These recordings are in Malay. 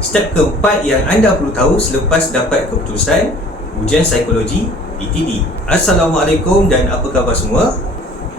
Step keempat yang anda perlu tahu selepas dapat keputusan ujian psikologi PTD. Assalamualaikum dan apa khabar semua?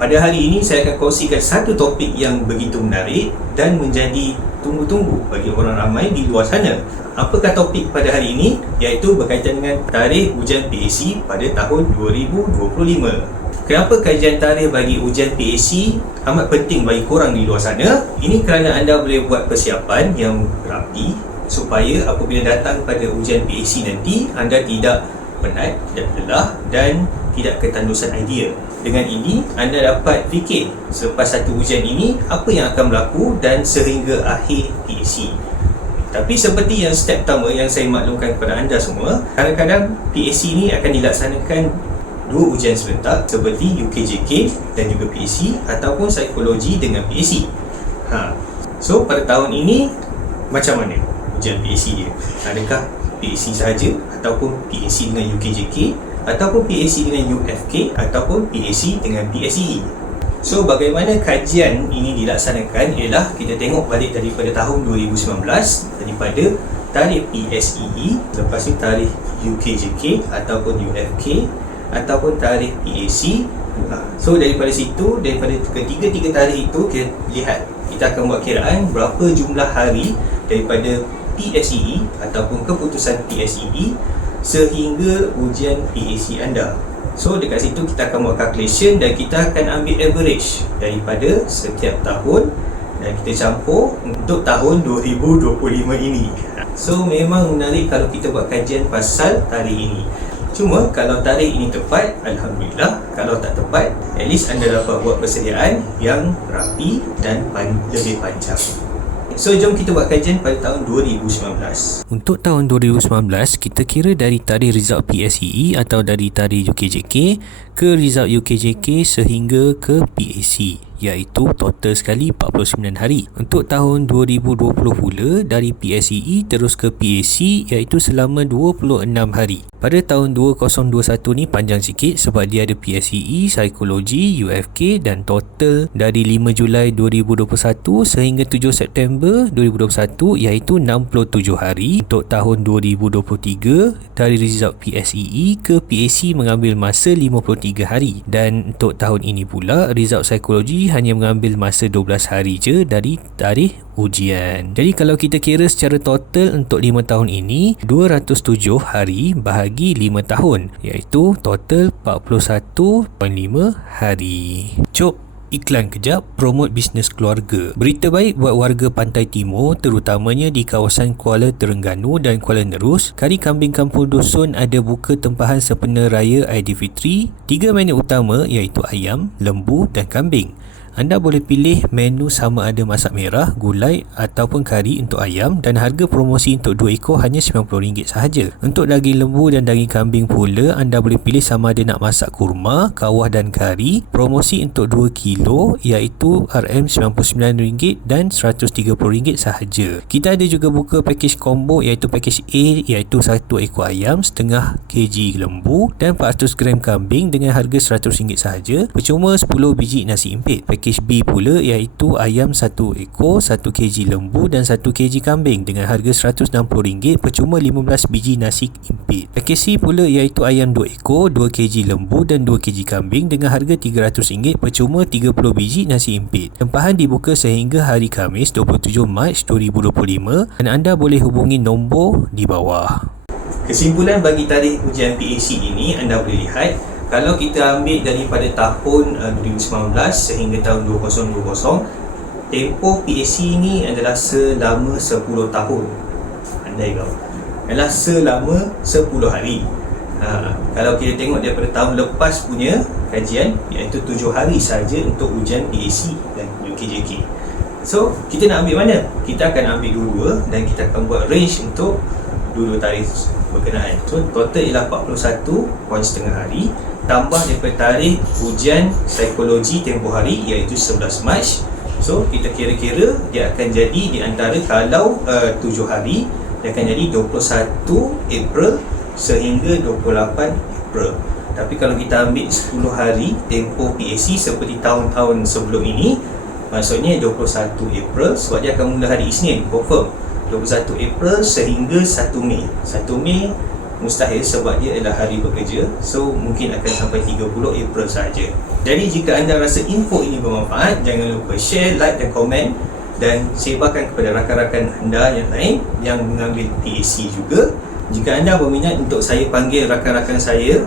Pada hari ini saya akan kongsikan satu topik yang begitu menarik dan menjadi tunggu-tunggu bagi orang ramai di luar sana. Apakah topik pada hari ini? Iaitu berkaitan dengan tarikh ujian PAC pada tahun 2025. Kenapa kajian tarikh bagi ujian PAC amat penting bagi korang di luar sana? Ini kerana anda boleh buat persiapan yang rapi supaya apabila datang pada ujian PAC nanti anda tidak penat, tidak lelah dan tidak ketandusan idea. Dengan ini, anda dapat fikir selepas satu ujian ini apa yang akan berlaku dan sehingga akhir PAC. Tapi seperti yang step pertama yang saya maklumkan kepada anda semua, kadang-kadang PAC ini akan dilaksanakan dua ujian serentak seperti UKJK dan juga PAC ataupun psikologi dengan PAC. Ha. So, pada tahun ini, macam mana ujian PAC dia? Adakah PAC sahaja ataupun PAC dengan UKJK ataupun PAC dengan UFK ataupun PAC dengan PSE. So bagaimana kajian ini dilaksanakan ialah kita tengok balik daripada tahun 2019 daripada tarikh PSEE lepas ni tarikh UKJK ataupun UFK ataupun tarikh PAC ha, So daripada situ daripada ketiga-tiga tarikh itu kita lihat kita akan buat kiraan berapa jumlah hari daripada PSEE ataupun keputusan PSEE sehingga ujian PAC anda. So dekat situ kita akan buat calculation dan kita akan ambil average daripada setiap tahun dan kita campur untuk tahun 2025 ini. So memang menarik kalau kita buat kajian pasal tarikh ini. Cuma kalau tarikh ini tepat, Alhamdulillah. Kalau tak tepat, at least anda dapat buat persediaan yang rapi dan lebih panjang. So jom kita buat kajian pada tahun 2019 Untuk tahun 2019 kita kira dari tarikh result PSEE atau dari tarikh UKJK ke result UKJK sehingga ke PAC iaitu total sekali 49 hari. Untuk tahun 2020 pula dari PSEE terus ke PAC iaitu selama 26 hari. Pada tahun 2021 ni panjang sikit sebab dia ada PSEE, Psikologi, UFK dan total dari 5 Julai 2021 sehingga 7 September 2021 iaitu 67 hari. Untuk tahun 2023 dari result PSEE ke PAC mengambil masa 53 hari dan untuk tahun ini pula result Psikologi hanya mengambil masa 12 hari je dari tarikh ujian. Jadi kalau kita kira secara total untuk 5 tahun ini 207 hari bahagi 5 tahun iaitu total 41.5 hari. Cuk iklan kejap promote bisnes keluarga. Berita baik buat warga Pantai Timur terutamanya di kawasan Kuala Terengganu dan Kuala Nerus. Kari kambing kampung dusun ada buka tempahan sempena raya Aidilfitri. Tiga menu utama iaitu ayam, lembu dan kambing. Anda boleh pilih menu sama ada masak merah, gulai ataupun kari untuk ayam dan harga promosi untuk 2 ekor hanya RM90 sahaja. Untuk daging lembu dan daging kambing pula, anda boleh pilih sama ada nak masak kurma, kawah dan kari. Promosi untuk 2 kilo iaitu RM99 dan RM130 sahaja. Kita ada juga buka package combo iaitu package A iaitu 1 ekor ayam, setengah kg lembu dan 400 gram kambing dengan harga RM100 sahaja. Percuma 10 biji nasi impit package B pula iaitu ayam 1 ekor, 1 kg lembu dan 1 kg kambing dengan harga RM160 percuma 15 biji nasi impit. Package C pula iaitu ayam 2 ekor, 2 kg lembu dan 2 kg kambing dengan harga RM300 percuma 30 biji nasi impit. Tempahan dibuka sehingga hari Khamis 27 Mac 2025 dan anda boleh hubungi nombor di bawah. Kesimpulan bagi tarikh ujian PAC ini anda boleh lihat kalau kita ambil daripada tahun uh, 2019 sehingga tahun 2020 tempoh PAC ni adalah selama 10 tahun. Andai kau. Adalah selama 10 hari. Ha, kalau kita tengok daripada tahun lepas punya kajian iaitu 7 hari saja untuk ujian PAC dan UKJK so kita nak ambil mana? kita akan ambil dua-dua dan kita akan buat range untuk dua-dua tarikh berkenaan. So total ialah 41 poin setengah hari tambah daripada tarikh ujian psikologi tempoh hari iaitu 11 Mac. So kita kira-kira dia akan jadi di antara kalau uh, 7 hari dia akan jadi 21 April sehingga 28 April. Tapi kalau kita ambil 10 hari tempoh PAC seperti tahun-tahun sebelum ini maksudnya 21 April sebab dia akan mula hari Isnin confirm. 21 April sehingga 1 Mei. 1 Mei mustahil sebab dia adalah hari bekerja so mungkin akan sampai 30 April saja. jadi jika anda rasa info ini bermanfaat jangan lupa share, like dan komen dan sebarkan kepada rakan-rakan anda yang lain yang mengambil PAC juga jika anda berminat untuk saya panggil rakan-rakan saya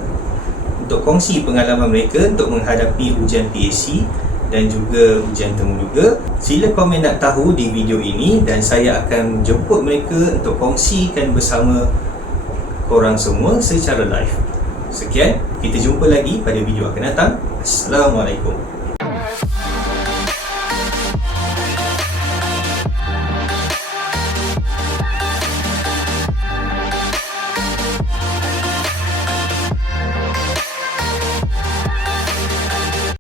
untuk kongsi pengalaman mereka untuk menghadapi ujian PAC dan juga ujian temu juga sila komen nak tahu di video ini dan saya akan jemput mereka untuk kongsikan bersama korang semua secara live. Sekian, kita jumpa lagi pada video akan datang. Assalamualaikum.